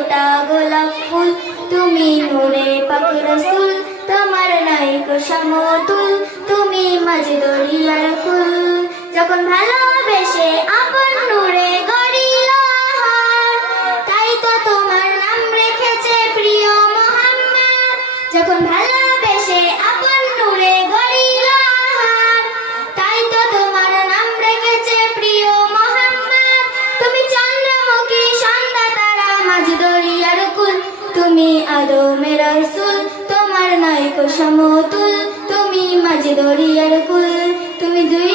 ফোটা গোলাপ ফুল, তুমি নূরে পাক রাসূল, তোমার নাইকো সমতুল, তুমি মাঝে দরিয়ার কুল। যখন ভালোবেসে আপন নূরে গড়িল হার, তাই তো তোমার নাম রেখেছে প্রিয় মোহাম্মদ। যখন ভালোবেসে আপন নূরে গড়িল হার, তাই তো তোমার নাম রেখেছে প্রিয় মোহাম্মদ। তুমি চন্দ্রমুখী সন্ধ্যা তারা মাঝ দরিয়ার কুল, তুমি আদমের রাসূল, তোমার নাইকো সমতুল, তুমি মাঝ দরিয়ার কুল। তুমি দুই